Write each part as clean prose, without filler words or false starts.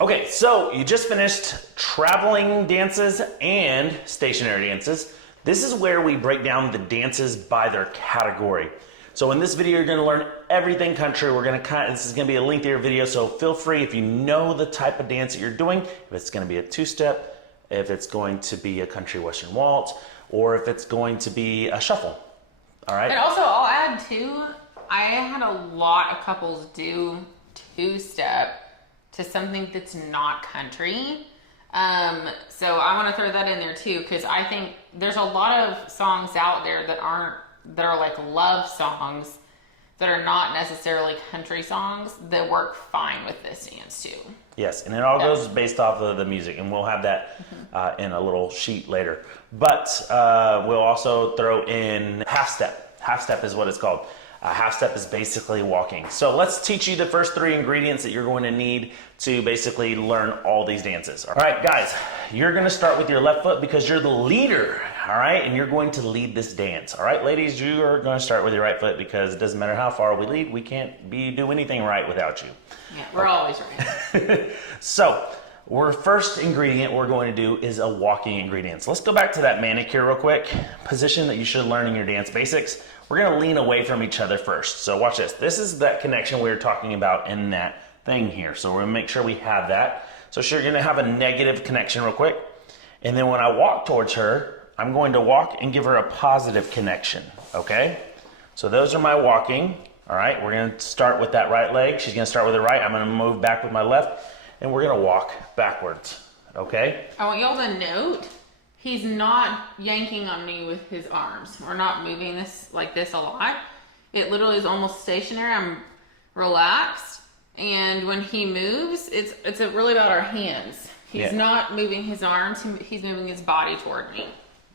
Okay, so you just finished traveling dances and stationary dances. This is where we break down the dances by their category. So in this video, you're gonna learn everything country. This is gonna be a lengthier video, so feel free if you know the type of dance that you're doing, if it's gonna be a two-step, if it's going to be a country western waltz, or if it's going to be a shuffle, all right? And also, I'll add too, I had a lot of couples do two-step to something that's not country. So I want to throw that in there too, because I think there's a lot of songs out there that are like love songs that are not necessarily country songs that work fine with this dance too. Yes, and it all goes based off of the music, and we'll have that in a little sheet later. But we'll also throw in half step. Half step is what it's called. Half step is basically walking. So let's teach you the first three ingredients that you're going to need to basically learn all these dances. All right, guys, you're gonna start with your left foot because you're the leader, all right? And you're going to lead this dance, all right? Ladies, you are gonna start with your right foot because it doesn't matter how far we lead, we can't do anything right without you. Yeah, we're always right. So, our first ingredient we're going to do is a walking ingredient. So let's go back to that manicure real quick. Position that you should learn in your dance basics. We're gonna lean away from each other first. So watch this. This is that connection we were talking about in that thing here. So we're gonna make sure we have that. So you're gonna have a negative connection real quick. And then when I walk towards her, I'm going to walk and give her a positive connection, okay? So those are my walking, all right? We're gonna start with that right leg. She's gonna start with the right. I'm gonna move back with my left, and we're gonna walk backwards, okay? I want y'all to note, he's not yanking on me with his arms or not moving this like this a lot. It literally is almost stationary. I'm relaxed. And when he moves, it's really about our hands. He's not moving his arms. He's moving his body toward me.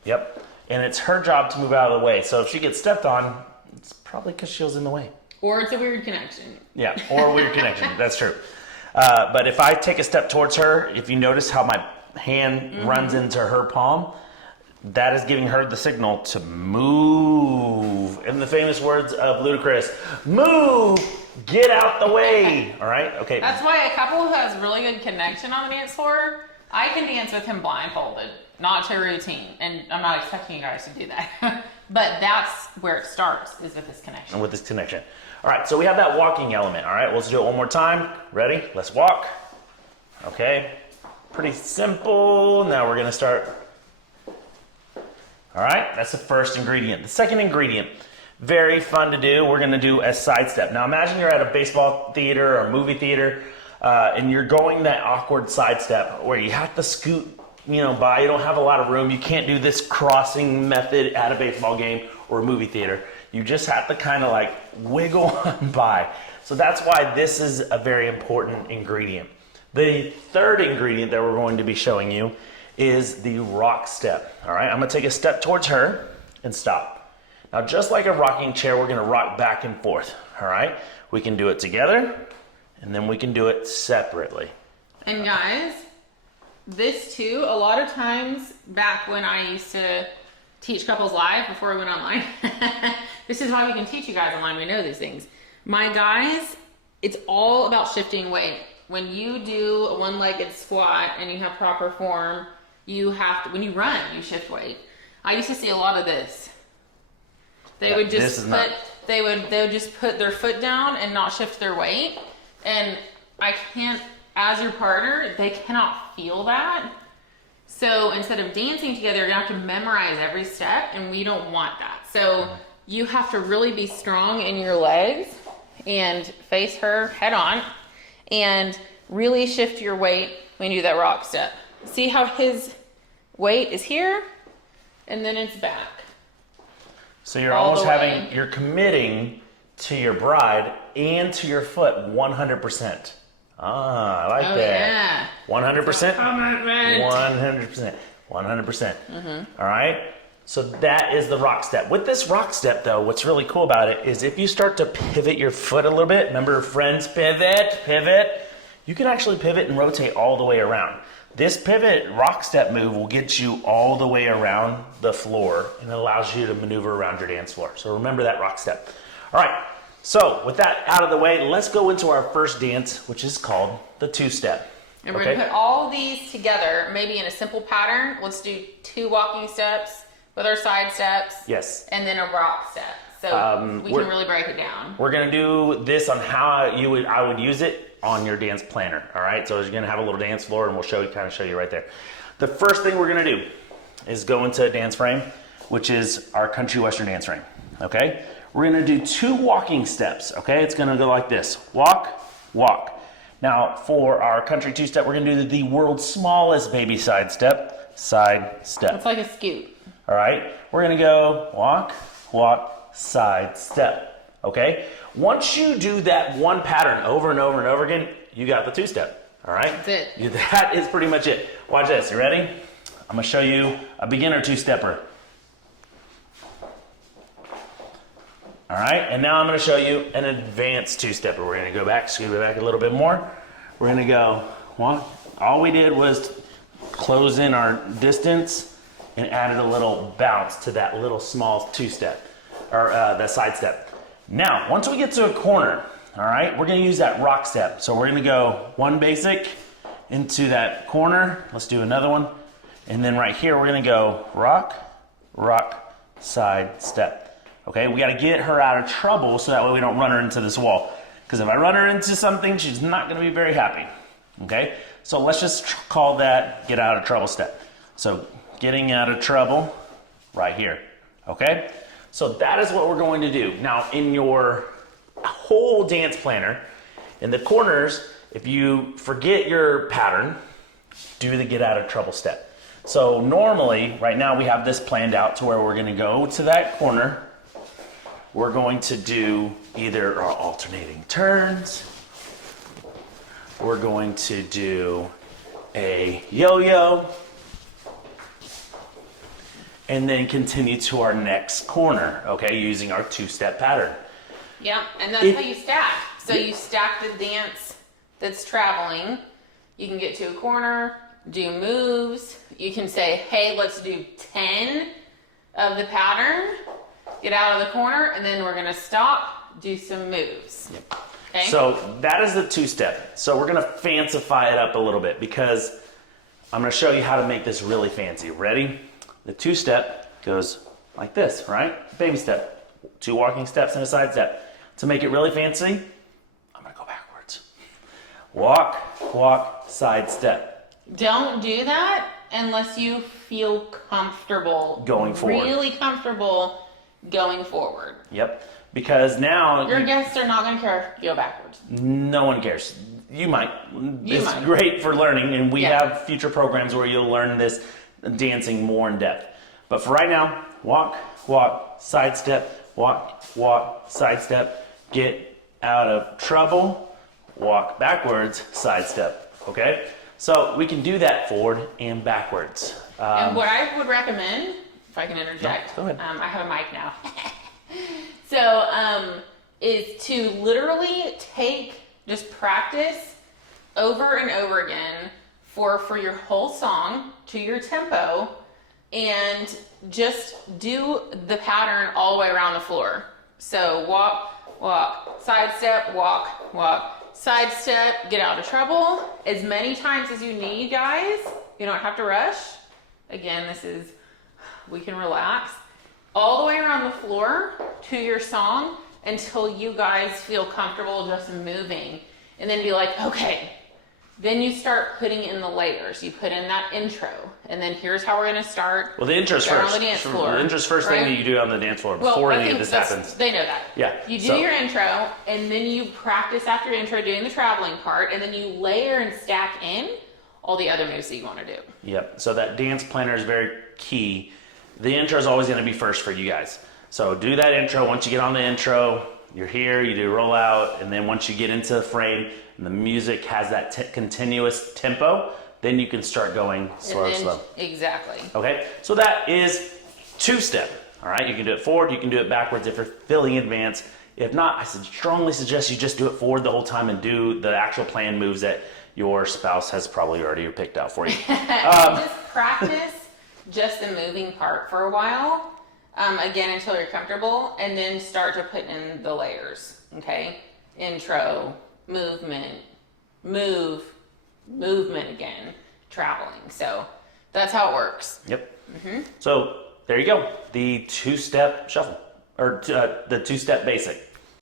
Yep. And it's her job to move out of the way. So if she gets stepped on, it's probably because she was in the way. Or it's a weird connection. Yeah, or a weird connection. That's true. But if I take a step towards her, if you notice how my hand runs into her palm, that is giving her the signal to move. In the famous words of Ludacris, move, get out the way. All right, okay. That's why a couple who has really good connection on the dance floor, I can dance with him blindfolded, not to routine. And I'm not expecting you guys to do that. But that's where it starts, is with this connection. And with this connection. All right, so we have that walking element. All right, let's do it one more time. Ready? Let's walk. Okay. Pretty simple. Now we're gonna start. All right, that's the first ingredient. The second ingredient, very fun to do. We're gonna do a side step. Now imagine you're at a baseball theater or movie theater, and you're going that awkward side step where you have to scoot, by. You don't have a lot of room. You can't do this crossing method at a baseball game or a movie theater. You just have to kind of like wiggle on by. So that's why this is a very important ingredient. The third ingredient that we're going to be showing you is the rock step. All right, I'm gonna take a step towards her and stop. Now, just like a rocking chair, we're gonna rock back and forth, all right? We can do it together, and then we can do it separately. And guys, this too, a lot of times back when I used to teach couples live before we went online, this is why we can teach you guys online, we know these things. My guys, it's all about shifting weight. When you do a one-legged squat and you have proper form, you have to, when you run, you shift weight. I used to see a lot of this. They would just they would just put their foot down and not shift their weight. And I can't, as your partner, they cannot feel that. So instead of dancing together, you're gonna have to memorize every step, and we don't want that. So you have to really be strong in your legs and face her head on and really shift your weight when you do that rock step. See how his weight is here and then it's back. So you're you're committing to your bride and to your foot 100%. Ah, I like that. Yeah. 100%? 100%. 100%. All right? So that is the rock step. With this rock step, though, what's really cool about it is if you start to pivot your foot a little bit, remember friends, pivot, you can actually pivot and rotate all the way around. This pivot rock step move will get you all the way around the floor and it allows you to maneuver around your dance floor. So remember that rock step. All right, so with that out of the way, let's go into our first dance, which is called the two-step. And we're Okay. gonna put all these together, maybe in a simple pattern. Let's do 2 walking steps with our side steps. Yes. And then a rock step. So we we're- can really break it down. We're gonna do this on how I would use it on your dance planner. All right, so you're gonna have a little dance floor, and we'll show you right there. The first thing we're gonna do is go into a dance frame, which is our country western dance frame. Okay, we're gonna do 2 walking steps. Okay, it's gonna go like this: walk, walk. Now for our country 2-step, we're gonna do the world's smallest baby side step, side step. It's like a scoot. All right, we're gonna go walk, walk, side step. Okay, once you do that one pattern over and over and over again, you got the 2-step. All right, That's it. That is pretty much it. Watch this. You ready? I'm gonna show you a beginner 2-stepper. All right, and now I'm gonna show you an advanced 2-stepper. We're gonna go back, scoot it back a little bit more. We're gonna go walk. All we did was close in our distance and added a little bounce to that little small 2-step, or the side step. Now, once we get to a corner, all right, we're gonna use that rock step. So we're gonna go 1 basic into that corner. Let's do another one. And then right here, we're gonna go rock, rock, side step. Okay, we gotta get her out of trouble so that way we don't run her into this wall. Because if I run her into something, she's not gonna be very happy. Okay, so let's just call that get out of trouble step. So getting out of trouble right here. Okay, so that is what we're going to do. Now in your whole dance planner, in the corners, if you forget your pattern, do the get out of trouble step. So normally, right now we have this planned out to where we're gonna go to that corner. We're going to do either our alternating turns. We're going to do a yo-yo. And then continue to our next corner, okay, using our 2-step pattern. Yeah, and that's how you stack. So you stack the dance that's traveling. You can get to a corner, do moves. You can say, hey, let's do 10 of the pattern, get out of the corner, and then we're gonna stop, do some moves. Yep. Okay? So that is the 2-step. So we're gonna fancify it up a little bit because I'm gonna show you how to make this really fancy. Ready? The 2-step goes like this, right? Baby step, 2 walking steps and a side step. To make it really fancy, I'm gonna go backwards. Walk, walk, side step. Don't do that unless you feel comfortable. Going forward. Really comfortable going forward. Yep, because now Your guests are not gonna care if you go backwards. no one cares. You might. It's might. great for learning, and we Yeah. have future programs where you'll learn this dancing more in depth. But for right now, walk, walk, side step, walk, walk, side step, get out of trouble, walk backwards, side step, okay? So we can do that forward and backwards. And what I would recommend, if I can interject, No, go ahead. I have a mic now. So, is to literally just practice over and over again for your whole song to your tempo, and just do the pattern all the way around the floor. So walk, walk, side step, walk, walk, side step, get out of trouble as many times as you need, guys. You don't have to rush. Again, we can relax. All the way around the floor to your song until you guys feel comfortable just moving. And then be like, okay. Then you start putting in the layers. You put in that intro. And then here's how we're going to start. Well, the intro's Start on first. the dance floor, The intro's first right? thing that you do on the dance floor before I any of think this that's- happens. They know that. Yeah, You do so- your intro, and then you practice after intro doing the traveling part, and then you layer and stack in all the other moves that you want to do. Yep. So that dance planner is very key. The intro is always going to be first for you guys. So do that intro. Once you get on the intro, you're here, you do roll out, and then once you get into the frame and the music has that continuous tempo, then you can start going slow, And then- slow. Exactly. Okay? So that is 2-step. All right? You can do it forward, you can do it backwards if you're feeling advanced. If not, I strongly suggest you just do it forward the whole time and do the actual planned moves that your spouse has probably already picked out for you. Just practice just the moving part for a while, again, until you're comfortable, and then start to put in the layers, okay? Intro, movement, move, movement again, traveling. So that's how it works. Yep. So there you go. The two-step shuffle, or the two-step basic.